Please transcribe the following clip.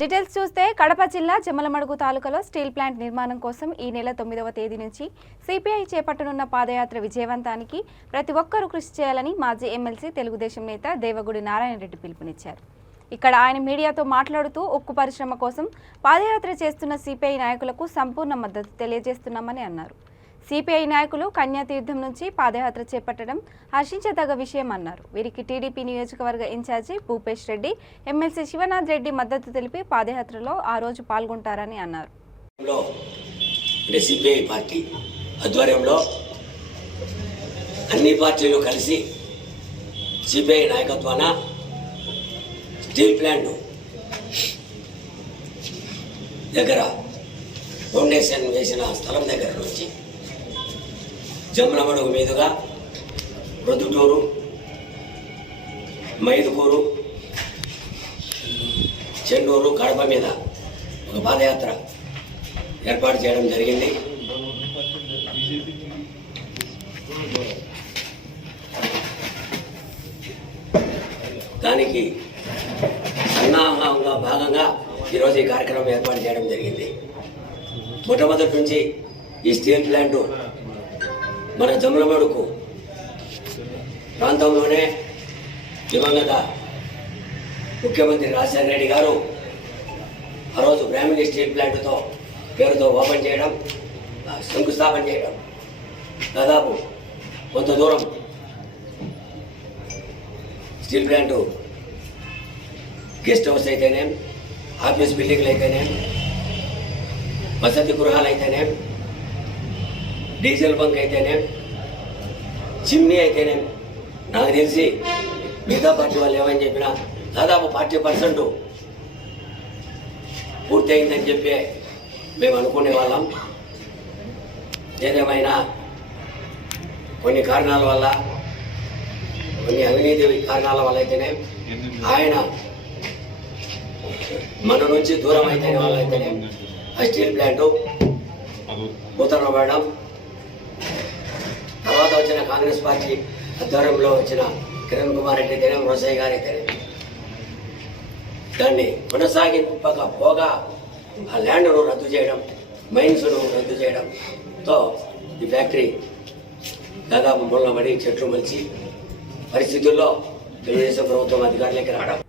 Details చూస్తే కడప జిల్లా జమ్మలమడుగు తాలూకాలో స్టీల్ ప్లాంట్ నిర్మాణం కోసం ఈ నెల 9వ తేదీ నుంచి సిపిఐ చేపట్టనున్న పాదయాత్ర విజయవంతానికి ప్రతి ఒక్కరూ కృషి చేయాలని మాజీ ఎమ్మెల్సీ తెలుగుదేశం నేత దేవగుడి నారాయణ రెడ్డి పిలుపునిచ్చారు. ఇక్కడ ఆయన మీడియాతో మాట్లాడుతూ ఉక్కు పరిశ్రమ కోసం పాదయాత్ర చేస్తున్న సిపిఐ నాయకులకు సంపూర్ణ మద్దతు తెలియజేస్తున్నామని అన్నారు. సిపిఐ నాయకులు కన్యాతీర్థం నుంచి పాదయాత్ర చేపట్టడం హర్షించదగ్గ విషయం అన్నారు. వీరికి టీడీపీ నియోజకవర్గ ఇన్ఛార్జి భూపేష్ రెడ్డి, ఎమ్మెల్సీ శివనాథ్ రెడ్డి మద్దతు తెలిపి పాదయాత్రలో ఆ రోజు పాల్గొంటారని అన్నారు. సిపిఐ పార్టీ ఆధ్వర్యంలో అన్ని పార్టీలు కలిసి సిపిఐ నాయకత్వాన స్టీల్ ప్లాంట్ దగ్గర ఫౌండేషన్ వేసిన స్థలం దగ్గర నుంచి జమ్మలమడుగు మీదుగా ప్రొద్దుటూరు, మైదుకూరు, చెన్నూరు, కడప మీద ఒక పాదయాత్ర ఏర్పాటు చేయడం జరిగింది. దానికి సన్నాహంగా భాగంగా ఈరోజు ఈ కార్యక్రమం ఏర్పాటు చేయడం జరిగింది. మొట్టమొదటి నుంచి ఈ స్టీల్ ప్లాంటు మన జమ్మలమడుగు ప్రాంతంలోనే దివంగత ముఖ్యమంత్రి రాజశేఖర రెడ్డి గారు ఆ రోజు బ్రాహ్మణి స్టీల్ ప్లాంట్తో పేరుతో ఓపెన్ చేయడం, శంకుస్థాపన చేయడం, దాదాపు కొంత దూరం స్టీల్ ప్లాంటు గెస్ట్ హౌస్ అయితేనేం, ఆఫీస్ బిల్డింగ్లు అయితేనేం, వసతి గృహాలు అయితేనేం, డీజిల్ బంక్ అయితేనేం, చిమ్నీ అయితేనేం, నాకు తెలిసి మిగతా పార్టీ వాళ్ళు ఏమని చెప్పినా దాదాపు 40% పూర్తయిందని చెప్పి మేము అనుకునే వాళ్ళం. ఏదేమైనా కొన్ని కారణాల వల్ల, కొన్ని అవినీతి కారణాల వల్ల అయితేనే ఆయన మన నుంచి దూరం అయితేనే వాళ్ళైతేనే ఆ స్టీల్ ప్లాంటు మూతన పడడం, తర్వాత వచ్చిన కాంగ్రెస్ పార్టీ ఆధ్వర్యంలో వచ్చిన కిరణ్ కుమార్ రెడ్డి అయితేనే, రోసయ్య గారు అయితేనే దాన్ని కొనసాగింపకపోగా ఆ ల్యాండ్ను రద్దు చేయడం, మైన్స్ను రద్దు చేయడంతో ఈ ఫ్యాక్టరీ దాదాపు ముళ్ళబడి చెట్లు మలిచి పరిస్థితుల్లో తెలుగుదేశం ప్రభుత్వం అధికారులకి రావడం